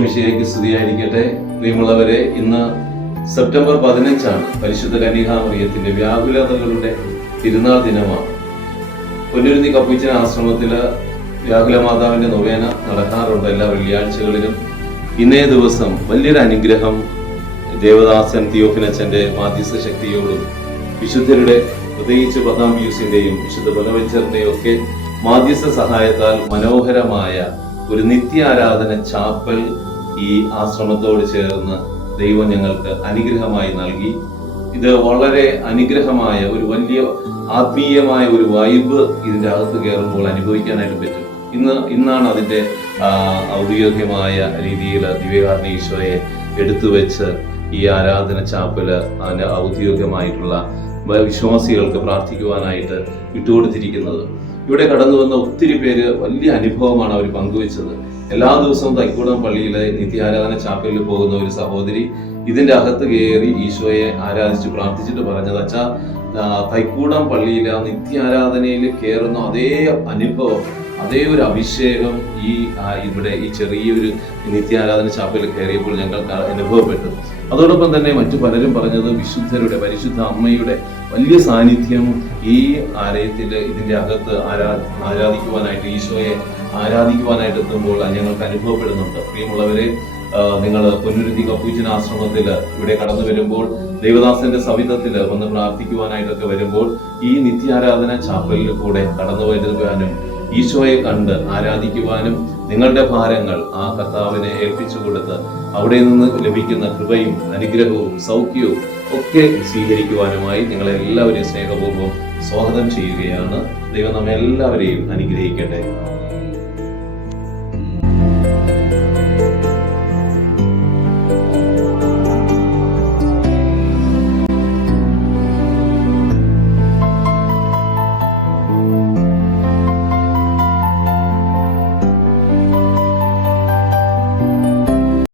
ഈശോമിശിഹായ്ക്ക് സ്തുതിയായിരിക്കട്ടെ. പ്രിയമുള്ളവരെ, ഇന്ന് സെപ്റ്റംബർ 15 പരിശുദ്ധ കന്യകാമറിയത്തിന്റെ വ്യാകുലതകളുടെ തിരുനാൾ ദിനമാണ്. പൊന്നുരുന്നി കപ്പുച്ചൻ ആശ്രമത്തില് വ്യാകുല മാതാവിന്റെ നൊവേന നടക്കാറുണ്ട് എല്ലാ വെള്ളിയാഴ്ചകളിലും. ഇന്നേ ദിവസം വലിയൊരു അനുഗ്രഹം ദേവദാസൻ തിയോഫിനച്ചന്റെ മാധ്യസ്ഥ ശക്തിയോടും വിശുദ്ധരുടെ പ്രത്യേകിച്ച് പതാംബിയൂസിന്റെയും വിശുദ്ധ ബലവച്ചറിന്റെയും ഒക്കെ മാധ്യസ്ഥ സഹായത്താൽ മനോഹരമായ ഒരു നിത്യാരാധന ചാപ്പൽ ഈ ആശ്രമത്തോട് ചേർന്ന് ദൈവം ഞങ്ങൾക്ക് അനുഗ്രഹമായി നൽകി. ഇത് വളരെ അനുഗ്രഹമായ ഒരു വലിയ ആത്മീയമായ ഒരു വൈബ് ഇതിന്റെ അകത്ത് കയറുമ്പോൾ അനുഭവിക്കാനായിട്ട് പറ്റും. ഇന്നാണ് അതിന്റെ ഔദ്യോഗികമായ രീതിയിൽ ദിവ്യകാരുണ്യ ഈശോയെ എടുത്തു വെച്ച് ഈ ആരാധന ചാപ്പല് അതിന്റെ ഔദ്യോഗികമായിട്ടുള്ള വിശ്വാസികൾക്ക് പ്രാർത്ഥിക്കുവാനായിട്ട് വിട്ടുകൊടുത്തിരിക്കുന്നത്. ഇവിടെ കടന്നു വന്ന ഒത്തിരി പേര് വലിയ അനുഭവമാണ് അവർ പങ്കുവെച്ചത്. എല്ലാ ദിവസവും തൈക്കൂടം പള്ളിയിലെ നിത്യാരാധന ചാപ്പലിൽ പോകുന്ന ഒരു സഹോദരി ഇതിന്റെ അകത്ത് കയറി ഈശോയെ ആരാധിച്ച് പ്രാർത്ഥിച്ചിട്ട് പറഞ്ഞത്, അച്ഛാ, തൈക്കൂടം പള്ളിയിലെ നിത്യാരാധനയിൽ കയറുന്ന അതേ അനുഭവം, അതേ ഒരു അഭിഷേകം ഇവിടെ ഈ ചെറിയൊരു നിത്യാരാധന ചാപ്പലിൽ കയറിയപ്പോൾ ഞങ്ങൾക്ക് അനുഭവപ്പെട്ടു. അതോടൊപ്പം തന്നെ മറ്റു പലരും പറഞ്ഞത് വിശുദ്ധരുടെ, പരിശുദ്ധ അമ്മയുടെ വലിയ സാന്നിധ്യം ഈ ആലയത്തിൽ ഇതിന്റെ അകത്ത് ആരാധിക്കുവാനായിട്ട്, ഈശോയെ ആരാധിക്കുവാനായിട്ട് എത്തുമ്പോൾ ഞങ്ങൾക്ക് അനുഭവപ്പെടുന്നുണ്ട്. പ്രിയമുള്ളവരെ, നിങ്ങൾ പൊന്നുരുന്നി കപ്പുച്ചൻ ആശ്രമത്തിൽ ഇവിടെ കടന്നു വരുമ്പോൾ, ദേവദാസന്റെ സവിധത്തിൽ വന്ന് പ്രാർത്ഥിക്കുവാനായിട്ടൊക്കെ വരുമ്പോൾ ഈ നിത്യാരാധന ചാപ്പലിൽ കൂടെ കടന്നു വരുവാനും ഈശോയെ കണ്ട് ആരാധിക്കുവാനും നിങ്ങളുടെ ഭാരങ്ങൾ ആ കർത്താവിനെ ഏൽപ്പിച്ചു കൊടുത്ത് അവിടെ നിന്ന് ലഭിക്കുന്ന കൃപയും അനുഗ്രഹവും സൗഖ്യവും ഒക്കെ സ്വീകരിക്കുവാനുമായി നിങ്ങളെ എല്ലാവരെയും സ്നേഹപൂർവ്വം സ്വാഗതം ചെയ്യുകയാണ്. ദൈവം നമ്മെ എല്ലാവരെയും അനുഗ്രഹിക്കട്ടെ.